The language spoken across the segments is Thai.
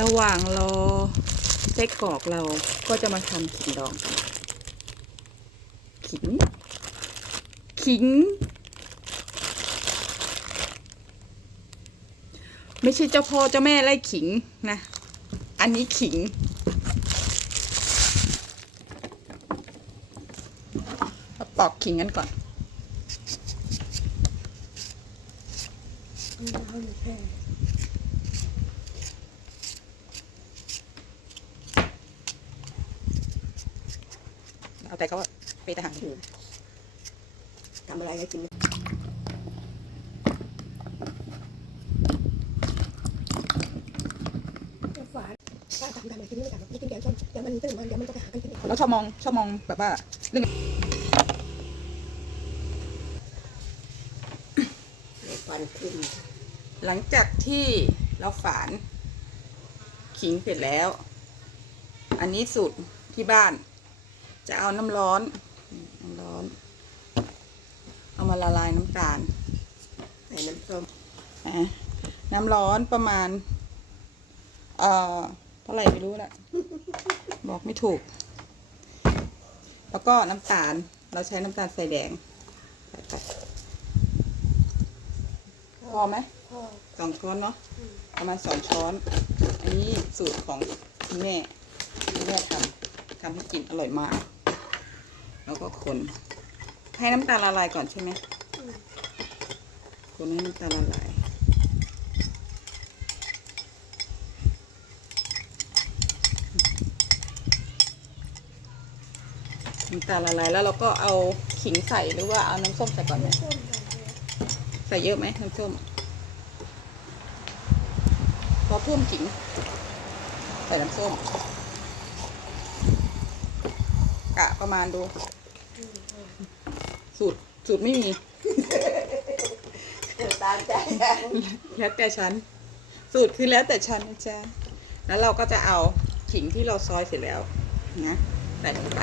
ระหว่างรอไส้กรอกเราก็จะมาทำขิงดองกันขิง ขิง ไม่ใช่เจ้าพ่อเจ้าแม่ไล่ขิงนะ อันนี้ขิงมาปอกขิงกันก่อน เอา แต่เขาว่าไปทหารทำอะไรให้กินฝานถ้าทำทำอะไรกินไม่ได้ไม่กินแกงส้มเดี๋ยวมันตื่นมาเดี๋ยวมันก็ไปหากันกินเราชอบมองชอบมองแบบว่าเรื่องควันขึ้นหลังจากที่เราฝาน ขิงเสร็จแล้ว อันนี้สูตรที่บ้าน จะเอาน้ำร้อนน้ำร้อน เอามาละลายน้ำตาลใส่น้ำส้มนะน้ำร้อนประมาณ เอ่อเท่าไหร่ไม่รู้ละบอกไม่ถูก แล้วก็น้ำตาล เราใช้น้ำตาลใส่แดงพอไหมพอสองช้อนเนาะประมาณสองช้อน อันนี้สูตรของแม่แม่ทำทำให้กินอร่อยมาก แล้วก็คนให้น้ำตาลละลายก่อนใช่ไหมคนให้น้ำตาลละลายน้ำตาลละลายแล้วเราก็เอาขิงใส่หรือว่าเอาน้ำส้มใส่ก่อนไหมใส่เยอะไหมน้ำส้มพอเพิ่มขิงใส่น้ำส้มกะประมาณดู สูตรสูตรไม่มี ตามใจแล้วแต่ฉัน สูตรคือแล้วแต่ฉันนะจ๊ะแล้วเราก็จะเอาขิงที่เราซอยเสร็จแล้วนะใส่ลงไป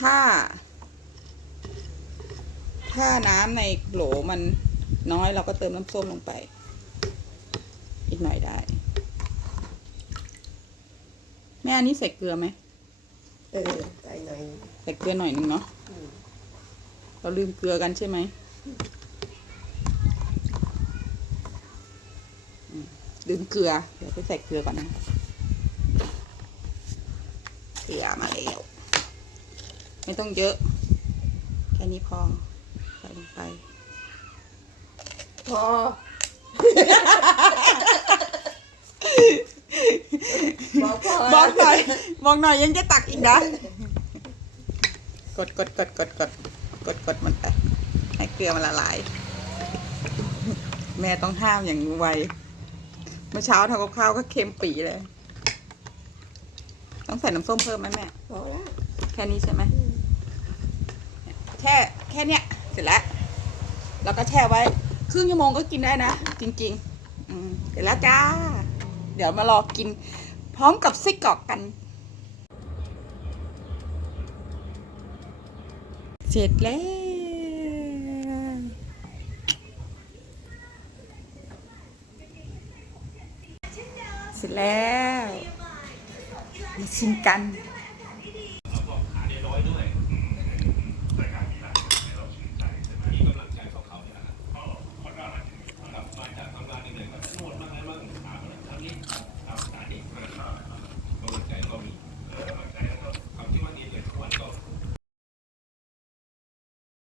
ถ้า ถ้าน้ำในโหลมันน้อยเราก็เติมน้ำส้มลงไป อีกหน่อยได้ แม่อันนี้ใส่เกลือไหมเออใส่หน่อยใส่เกลือหน่อยนึงเนาะเราลืมเกลือกันใช่ไหมอืมลืมเกลือ เดี๋ยวไปใส่เกลือก่อนนะ เกลือมาแล้ว ไม่ต้องเยอะ แค่นี้พอ ใส่ลงไป พอ บอกพ่อบอกหน่อยบอกหน่อยยังจะตักอีกนะกดกดกดกดกดกดกดมันไปให้เกลือมันละลาย แม่ต้องห้ามอย่างไวเมื่อเช้าทำกับข้าวก็เค็มปีเลย ต้องใส่น้ำส้มเพิ่มไหมแม่พอแล้วแค่นี้ใช่ไหมแค่แค่เนี้ยเสร็จแล้ว แล้วก็แช่ไว้ ครึ่งชั่วโมงก็กินได้นะ จริงๆ อืมเสร็จแล้วจ้า เดี๋ยวมารอกิน พร้อมกับไส้กรอกกัน เสร็จแล้ว เสร็จแล้วมาชิมกัน